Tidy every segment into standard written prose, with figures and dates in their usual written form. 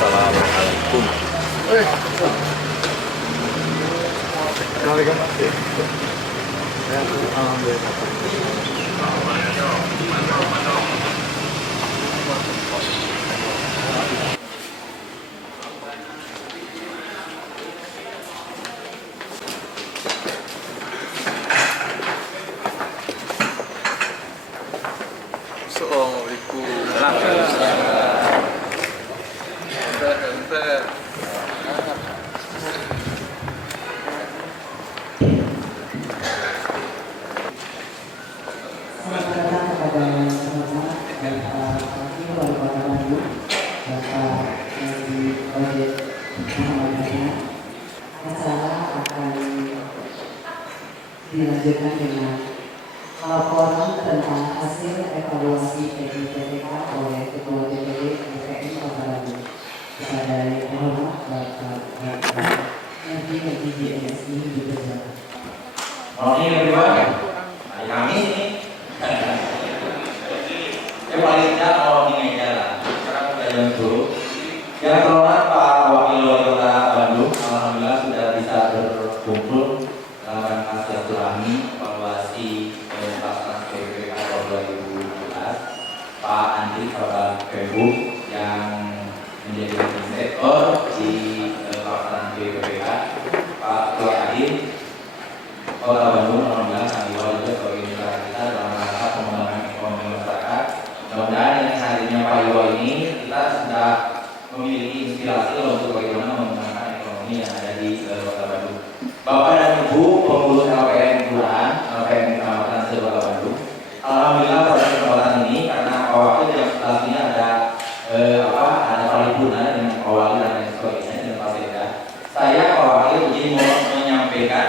Wassalamualaikum. Selamat datang kepada teman-teman dan wakil wali kota Bandung, Bapak Edi Ojek Muhammadiyah. Acara akan dilanjutkan dengan laporan tentang hasil evaluasi PIPPK oleh Ketua DPD DPR Kota Bandung. Kepada yang terhormat Bapak Edi MSI dipersilakan. Morning everyone. Hari Kamis ini. Paling tidak kalau di meja lah. Sekarang kita jam 10. Yang terhormat Pak Wakil Wali Kota Bandung, alhamdulillah sudah bisa berkumpul dalam rangka silaturahmi evaluasi pelaksanaan PPPK tahun 2017. Pak Andri Kepala Kembu yang menjadi inspektor di pelaksanaan PPPK, Pak Ketua Adin Kota Bandung, alhamdulillah kami juga sebagai mitra kita dalam rangka pengembangan ekonomi masyarakat. Mudah-mudahan yang hadirnya Pak Iwo ini kita sudah memiliki inspirasi untuk bagaimana mengembangkan ekonomi yang ada di Kota Bandung. Bapak dan Ibu pengurus LPM Kelurahan, LPM Kecamatan Kota Bandung, alhamdulillah pada kesempatan ini karena waktu jam 11 ini ada ada paripurna dengan Pak Wali dan lain sebagainya dengan Pak Sekda. Saya Pak Wali ingin menyampaikan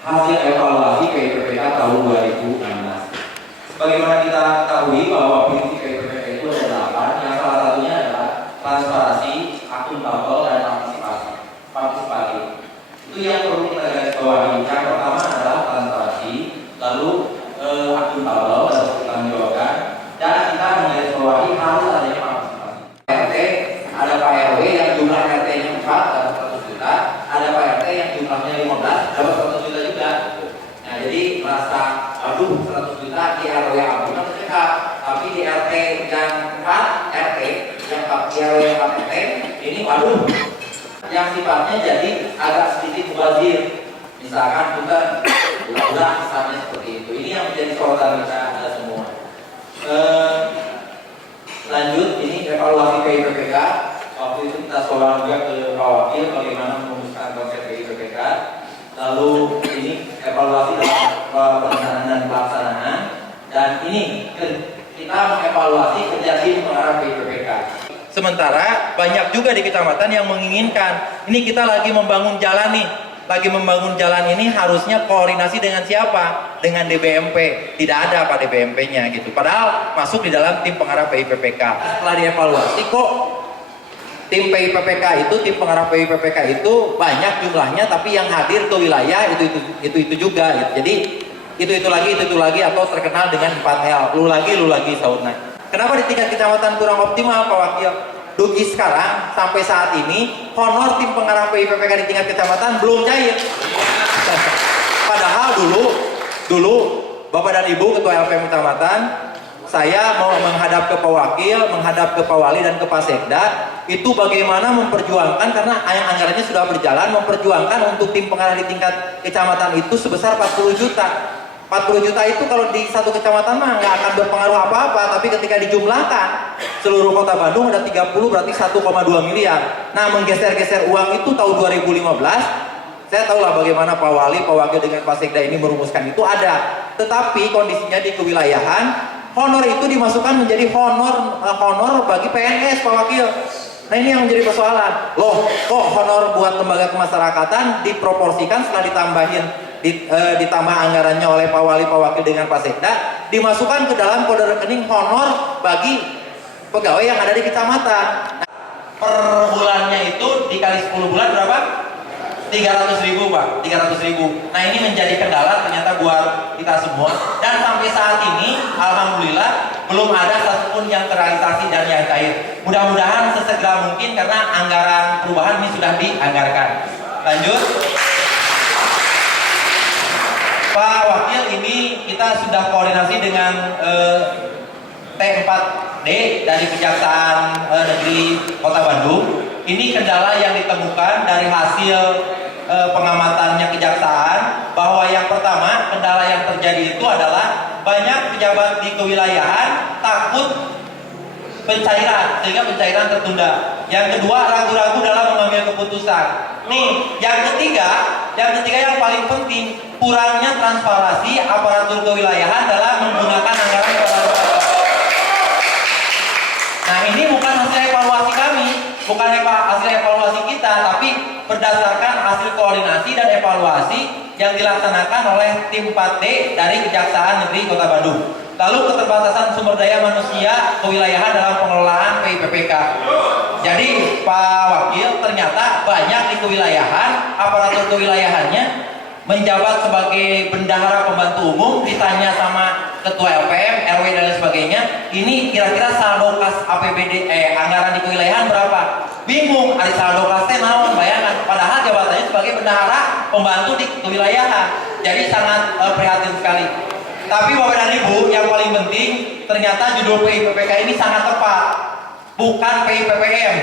hasil evaluasi PIPPK tahun 2016. Sebagaimana kita ketahui bahwa prinsip PIPPK itu ada 8, yang salah satunya adalah transparansi, akuntabel, dan partisipatif. Itu yang perlu kita garis bawahi. Yang pertama adalah transparansi, lalu akuntabel dan bertanggungjawabkan, dan kita menggaris bawahi harus adanya partisipasi. RT ada Pak RW yang jumlah RT-nya 4 dapat 100 juta, ada Pak RT yang jumlahnya 15 dapat 100 juta juga. Nah, jadi merasa aduh 100 juta di RW aku kan cekak, tapi di RT yang 4 RT yang Pak RW yang 4 RT ini waduh yang sifatnya jadi agak sedikit mubazir. Misalkan kita udah misalnya seperti itu. Ini yang menjadi sorotan kita semua. Lanjut, ini evaluasi PIPPK. Waktu itu kita soal juga ke Pak Wakil bagaimana merumuskan konsep PIPPK. Lalu ini evaluasi dalam perencanaan dan pelaksanaan. Dan ini kita mengevaluasi kerja tim pengarah PIPPK. Sementara banyak juga di kecamatan yang menginginkan, ini kita lagi membangun jalan nih, lagi membangun jalan ini harusnya koordinasi dengan siapa? Dengan DBMP. Tidak ada Pak DBMP-nya gitu. Padahal masuk di dalam tim pengarah PIPPK. Setelah dievaluasi kok tim PIPPK itu, tim pengarah PIPPK itu banyak jumlahnya, tapi yang hadir ke wilayah itu juga. Gitu. Jadi itu lagi atau terkenal dengan 4L. Lu lagi saudara. Kenapa di tingkat kecamatan kurang optimal Pak Wakil? Dugi sekarang sampai saat ini honor tim pengarah PIPPK di tingkat kecamatan belum cair. Padahal dulu Bapak dan Ibu Ketua LPM Kecamatan, saya mau menghadap ke Pak Wakil, menghadap ke Pak Wali dan ke Pak Sekda, itu bagaimana memperjuangkan karena anggarannya sudah berjalan, memperjuangkan untuk tim pengarah di tingkat kecamatan itu sebesar 40 juta. 40 juta itu kalau di satu kecamatan mah nggak akan berpengaruh apa-apa, tapi ketika dijumlahkan seluruh kota Bandung ada 30 berarti 1,2 miliar. Nah, menggeser-geser uang itu tahun 2015, saya tahulah bagaimana Pak Wali, Pak Wakil dengan Pak Sekda ini merumuskan itu ada. Tetapi kondisinya di kewilayahan, honor itu dimasukkan menjadi honor bagi PNS Pak Wakil. Nah, ini yang menjadi persoalan. Loh, kok honor buat lembaga kemasyarakatan diproporsikan setelah ditambah anggarannya oleh Pak Wali, Pak Wakil dengan Pak Sekda, dimasukkan ke dalam kode rekening honor bagi pegawai yang ada di kecamatan. Nah, per bulannya itu dikali 10 bulan berapa? 300.000 Pak, 300.000. Nah ini menjadi kendala ternyata buat kita semua. Dan sampai saat ini, alhamdulillah belum ada satupun yang terrealisasi dan yang cair. Mudah-mudahan sesegera mungkin karena anggaran perubahan ini sudah dianggarkan. Lanjut. Pak Wakil, ini kita sudah koordinasi dengan T4D dari Kejaksaan Negeri Kota Bandung. Ini kendala yang ditemukan dari hasil pengamatannya kejaksaan, bahwa yang pertama kendala yang terjadi itu adalah banyak pejabat di kewilayahan takut pencairan, sehingga pencairan tertunda. Yang kedua, ragu-ragu dalam mengambil keputusan. Nih, yang ketiga yang paling penting, kurangnya transparansi aparatur kewilayahan dalam menggunakan anggaran kepada. Nah, ini bukan hasil evaluasi kami, bukan hasil evaluasi kita, tapi berdasarkan hasil koordinasi dan evaluasi yang dilaksanakan oleh tim 4D dari Kejaksaan Negeri Kota Bandung. Lalu keterbatasan sumber daya manusia kewilayahan dalam pengelolaan PIPPK. Jadi Pak Wakil, ternyata banyak di kewilayahan, aparatur kewilayahannya menjabat sebagai bendahara pembantu umum, ditanya sama ketua LPM, RW dan lain sebagainya, ini kira-kira saldo kas APBD anggaran di kewilayahan berapa? Bingung, ada saldo kas naon, bayangkan. Padahal jabatannya sebagai bendahara pembantu di kewilayahan. Jadi sangat prihatin sekali. Tapi Bapak dan Ibu, yang paling penting ternyata judul PIPPK ini sangat tepat. Bukan PIPPM,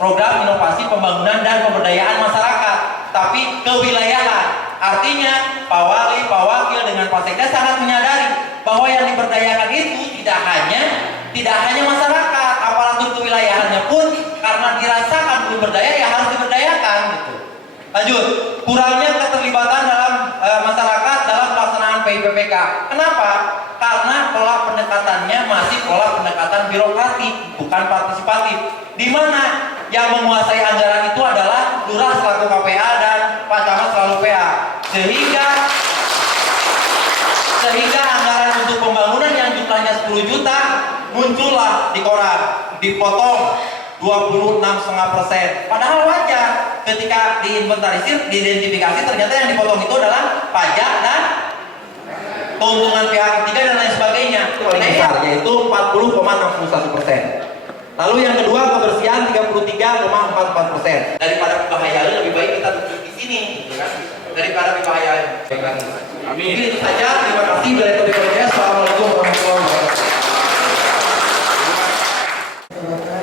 Program Inovasi Pembangunan dan Pemberdayaan Masyarakat, tapi kewilayahan. Artinya Pak Wali, Pak Wakil dengan Pak Sekda sangat menyadari bahwa yang diberdayakan itu tidak hanya masyarakat, aparatur kewilayahannya pun karena dirasakan belum berdaya ya harus diberdayakan gitu. Lanjut, kurangnya keterlibatan dalam masyarakat dalam pelaksanaan PIPPK. Kenapa? Karena pola pendekatannya masih pola pendekatan birokratik, bukan partisipatif. Di mana yang menguasai anggaran itu adalah lurah selaku KPA dan Pak Camat selalu PA. Sehingga anggaran untuk pembangunan yang jumlahnya 10 juta muncullah di koran, dipotong 26,5%. Padahal wajar ketika diinventarisir, diidentifikasi, ternyata yang dipotong itu adalah pajak dan keuntungan pihak ketiga dan lain sebagainya. Paling besar yaitu 40,61%. Lalu yang kedua, kebersihan 33,44%. Daripada bahaya lebih baik kita duduk di sini, gitu kan? Daripada bahaya. Amin. Mungkin itu saja. Terima kasih. Assalamualaikum warahmatullahi wabarakatuh.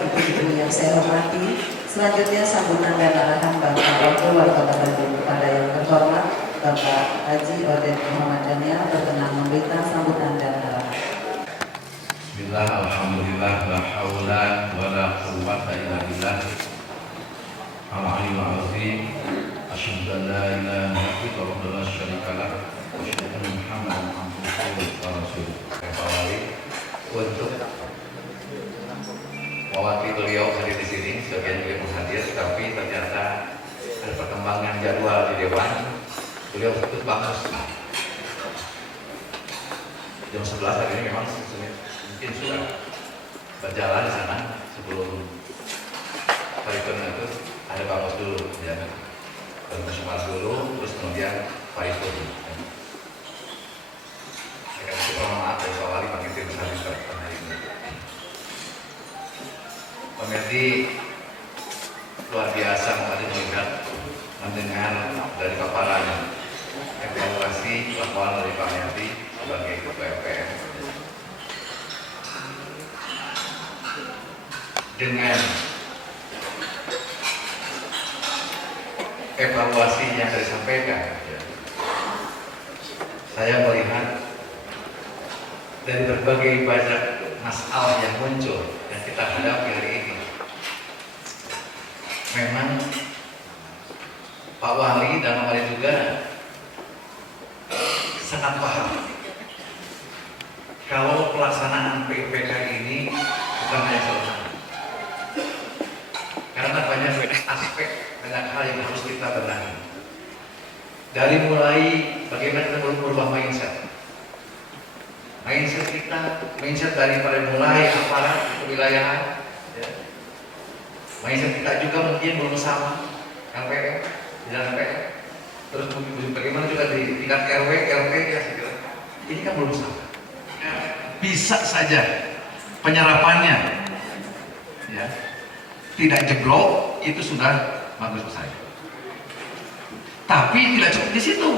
Ibu-ibu yang saya hormati, selanjutnya sambutan dan arahan Bapak Wakil Wali Kota Bandung kepada yang terhormat Bapak Haji Odet Muhammad Daniel berkenan memberikan sambutan dan arahan. Bismillah, alhamdulillah, la haula wa la quwwata illa billah al-aliyyil azim. Asyhadu an la ilaha illallah wa la syarika lah wa asyhadu anna Muhammadan abduhu wa rasuluh. Pak Wali, untuk mewakili beliau hadir di sini, sebagian beliau hadir, tapi ternyata ada perkembangan jadwal di dewan. Beliau ikut bagus. Jam 11 hari ini memang mungkin sudah berjalan di sana sebelum paripurna itu ada bagus dulu, ya. Bermusyawarah dulu, terus kemudian paripurna. Saya kasih maaf dari Pak Wali mengingatkan besar hari ini. Pemirsa luar biasa tadi melihat mendengar dari paparan evaluasi laporan dari Pak Merdi sebagai Ketua LPM dengan evaluasi yang saya sampaikan. Saya melihat dari berbagai banyak masalah yang muncul yang kita hadapi hari ini, memang Pak Wali dan Pak Wali juga sangat paham kalau pelaksanaan PIPPK ini bukan hanya sederhana, karena banyak aspek, banyak hal yang harus kita benahi. Dari mulai bagaimana kita merubah mindset kita, mindset daripada mulai aparat kewilayahan, ya. Mindset kita juga mungkin belum sama LPM, Jangan sampai. Terus bagaimana juga di tingkat RW, RT ya saya kira. Ini kan belum sampai. Bisa saja penyerapannya ya tidak jeblok, itu sudah bagus buat saya. Tapi tidak cukup di situ.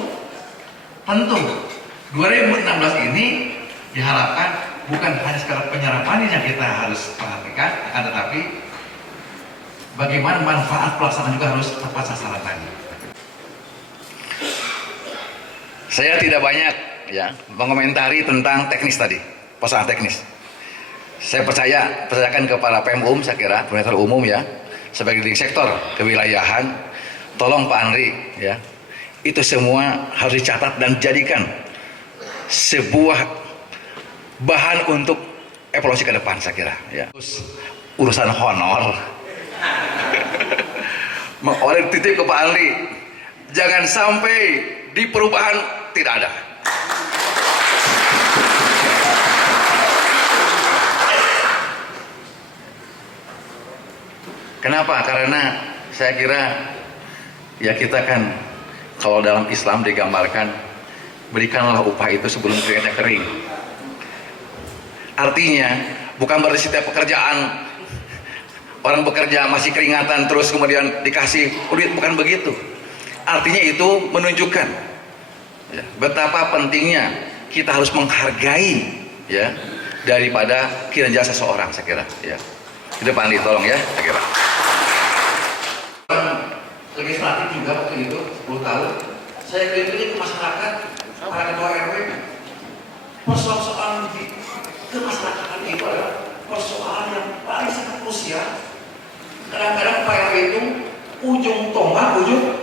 Tentu 2016 ini diharapkan bukan hanya sekedar penyerapannya yang kita harus perhatikan, akan tetapi bagaimana manfaat pelaksanaan juga harus tepat sasaran tadi. Saya tidak banyak ya mengomentari tentang teknis tadi, persoalan teknis. Saya percayakan kepada PMUM, saya kira pemerintah umum ya, sebagai di sektor kewilayahan, tolong Pak Andri ya, itu semua harus dicatat dan jadikan sebuah bahan untuk evaluasi ke depan saya kira ya. Terus urusan honor oleh titip ke Pak Andri, jangan sampai di perubahan tidak ada. Kenapa? Karena saya kira ya kita kan kalau dalam Islam digambarkan berikanlah upah itu sebelum keringatnya kering. Artinya bukan berarti setiap pekerjaan orang bekerja masih keringatan terus kemudian dikasih duit, bukan begitu. Artinya itu menunjukkan ya, betapa pentingnya kita harus menghargai ya daripada kinerja seseorang saya kira ya. Itu Pak Andi tolong ya saya kira. Legislatif juga waktu itu 10 tahun saya keliling ke masyarakat, para ketua RW, persoalan di kemasyarakatan itu adalah persoalan yang paling sangat krusial. Kadang-kadang Pak RW itu ujung tombak, betul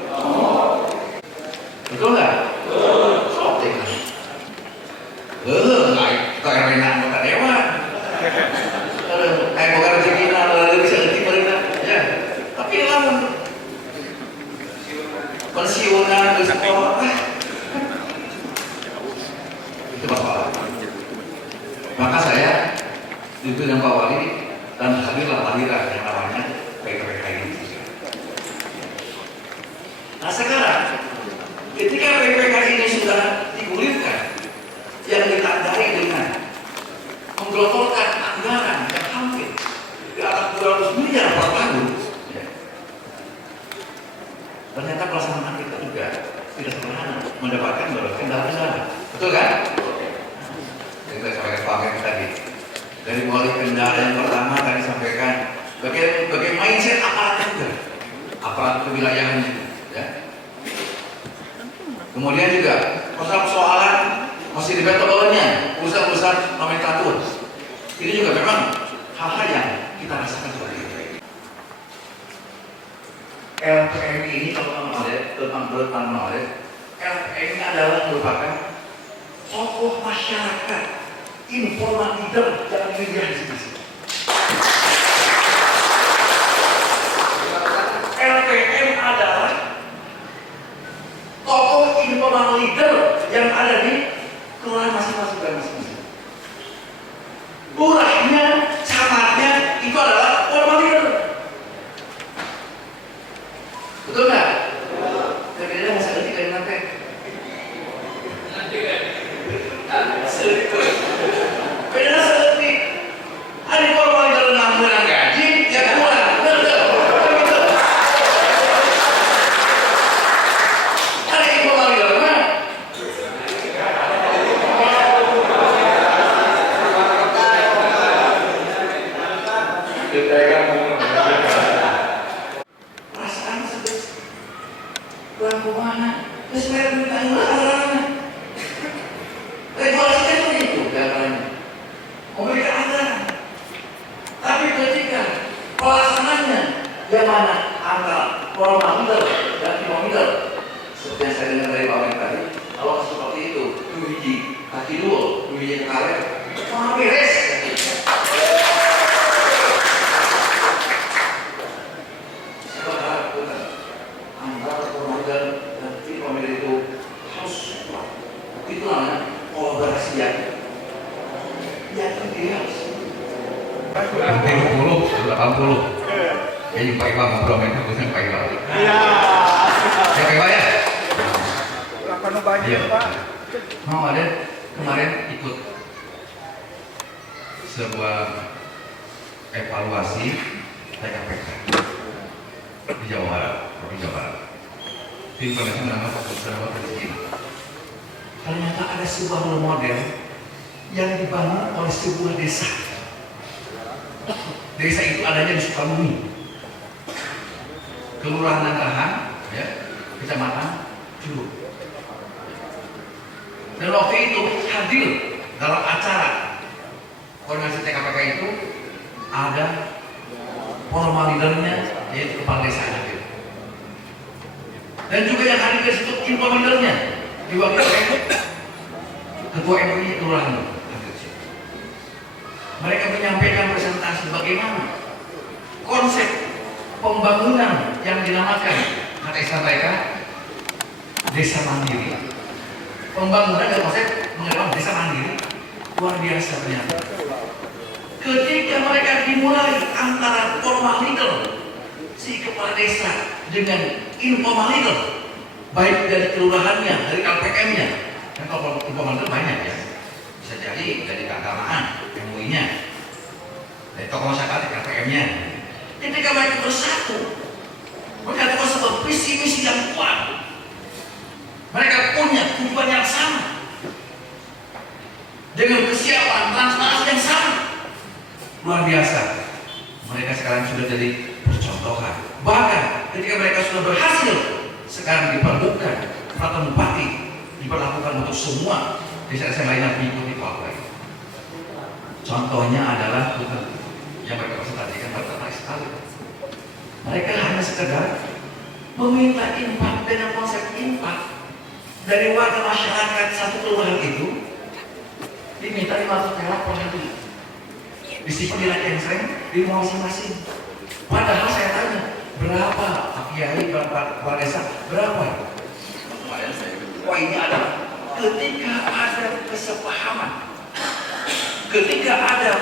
nggak? Sok deh kan? Nggak, Ketua RW nak anggota dewan. Kayak bukan rezeki lalu bisa ngerti mereka, ya. Tapi lamun pensiunan di sekolah, itu masalah. Maka saya itu dengan Pak Wali dan hadirlah lahiran yang namanya PKPK ini. Nah sekarang, ketika PKPK ini sudah digulirkan, yang ditandai dengan menggelontorkan anggaran yang hampir di atas 200 miliar per tahun, ya. Ternyata pelaksanaan kita juga tidak sederhana, mendapatkan kendala-kendala, betul kan? Yang kita sampaikan Pak Menteri tadi, dari mulai kendala yang pertama tadi sampaikan, bagaimana mindset aparat juga, aparat kewilayahan juga, ya. Kemudian juga persoalan masih debatable-nya, urusan nomenklatur. Ini juga memang hal-hal yang kita rasakan seperti itu. LPM ini kalau tentang knowledge, LPM ini adalah merupakan tokoh masyarakat, informal leader yang media di sini. LPM adalah tokoh informal leader yang ada di kelurahan masing-masing dan masing-masing. Lurahnya, camatnya itu adalah formal leader. Betul nggak? Bedanya nggak seperti dari nanti. Bedanya seperti ada formal leader nambah gaji, yang kurang. Betul. Ada informal leader mana? Perasaan seperti bulan kemana? Terus mereka minta mana? Regulasinya itu gambarnya. Memberikan anggaran. Tapi ketika pelaksananya yang mana antara formal leader dan informal leader, seperti yang saya dengar dari Pak Menteri tadi, kalau seperti itu, 2 biji kaki dulu, 2 biji karet, mau beres. Antara formal leader dan informal leader itu harus support. Itu namanya kolaborasi yang ideal. 70, 80. Jadi Pak Iwan ngobrol itu khususnya Pak Iwan. Oke Pak ya. Lapan banyak Iya. Pak. Mau ada kemarin ikut sebuah evaluasi TKPK di Jawa Barat, Provinsi Jawa Barat. Tim peneliti menangkap fokus terhadap rezeki. Ternyata ada sebuah role model yang dibangun oleh sebuah desa. Desa itu adanya di Sukabumi, Kelurahan Nangkahan, ya, Kecamatan Curug. Dan waktu itu hadir dalam acara koordinasi TKPK itu ada formal leadernya, yaitu kepala desa hadir. Dan juga yang hadir di situ informal leadernya diwakili oleh ketua MUI kelurahan. Mereka menyampaikan presentasi bagaimana konsep pembangunan yang dinamakan, kata istilah mereka, desa mandiri. Pembangunan dan konsep mengenal desa mandiri luar biasa ternyata. Ketika mereka dimulai antara formal leader si kepala desa dengan informal leader, baik dari kelurahannya, dari LPM-nya, dan kalau informal leader banyak ya, bisa jadi dari keagamaan, MUI-nya, dari tokoh masyarakat, LPM-nya. Ketika mereka bersatu, mereka sebuah visi misi yang kuat. Mereka punya tujuan yang sama, dengan kesiapan transparansi yang sama. Luar biasa. Mereka sekarang sudah jadi percontohan. Bahkan ketika mereka sudah berhasil, sekarang diperlukan peraturan bupati diperlakukan untuk semua desa-desa lainnya mengikuti Pak. Contohnya adalah yang mereka presentasikan pertama sekali. Mereka hanya sekedar meminta impak dengan konsep impak dari warga masyarakat satu kelurahan itu, diminta 500 perak per hari. Disimpan di yang sering di rumah masing-masing. Padahal saya tanya, berapa Pak Kiai, berapa kepala desa, berapa? Wah, ini adalah ketika ada kesepahaman, ketika ada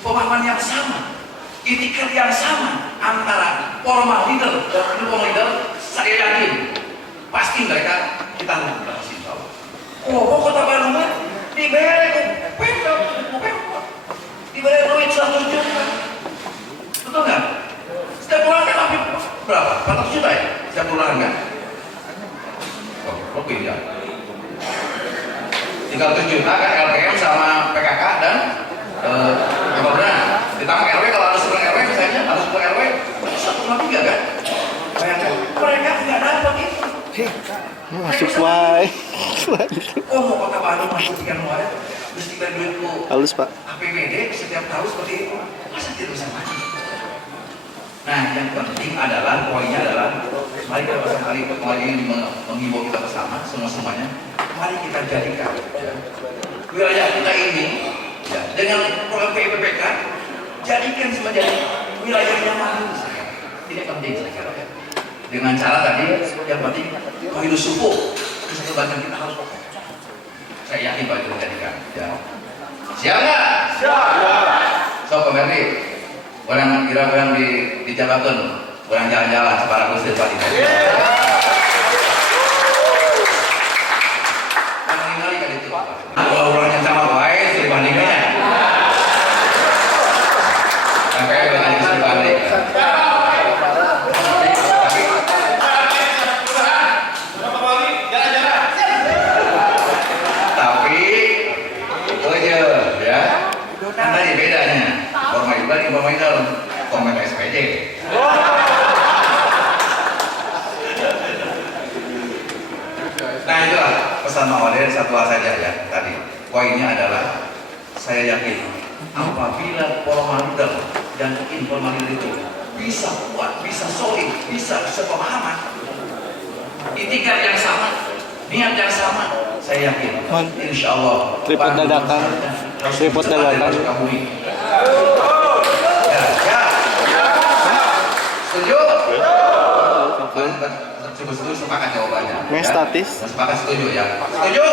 pemahaman yang sama, itikat yang sama antara formal leader dan informal leader, saya yakin pasti mereka kita harus berhasil. Oh, Kota Bandung diberi pemprov, diberi duit 100 juta, betul nggak? Setiap bulan kan habis berapa? 400 juta ya? Setiap bulan kan? Oh, lebih ya. 300 juta kan LPM sama PKK dan apa benar? Ditambah RW, kalau ada 10 RW misalnya, ada 10 RW 1,3 kan? Bayangkan, mereka nggak dapat itu. Masuk wae. Oh, mau Kota Bandung masuk ikan wae, mesti diberi duit Halus Pak. APBD setiap tahun seperti itu. Masa tidak bisa maju? Nah, yang penting adalah, poinnya adalah, mari kita bersama kali ini menghimbau kita bersama, semuanya, mari kita jadikan wilayah kita ini, ya, dengan program PPPK, jadikan menjadi wilayah yang maju. Ini penting saya kira ya. Dengan cara tadi, yang penting hidup subuh, kesempatan kita harus. Saya yakin Pak itu menjadikan. Ya. Siap nggak? Siap. So, pemerdi, orang kira-kira di Jabatan, orang jalan-jalan separah kusir Pak Dika. Meninggali kan itu. Kalau orang yang sama baik, dibandingnya. Sampai ada yang dibanding. Kan tadi bedanya formal juga informal komen SPJ. Nah itulah pesan Pak Wadir satu saja ya tadi. Poinnya adalah saya yakin apabila formal leader dan informal leader itu bisa kuat, bisa solid, bisa sepemahaman, itikat yang sama, niat yang sama, saya yakin insya Allah Tripod dadakan. Tripod dadakan. Setuju? Setuju sepakat jawabannya. Mes statis. Sepakat setuju ya. Setuju?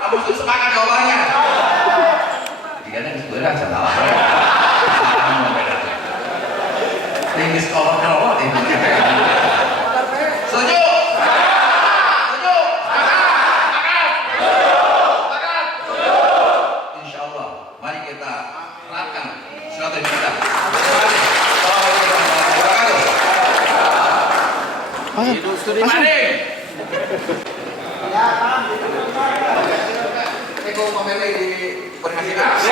Kamu setuju sepakat jawabannya? Tiga nih sebenarnya salah. Tinggi sekolah kalau ini. Ini kok komennya di koordinasi.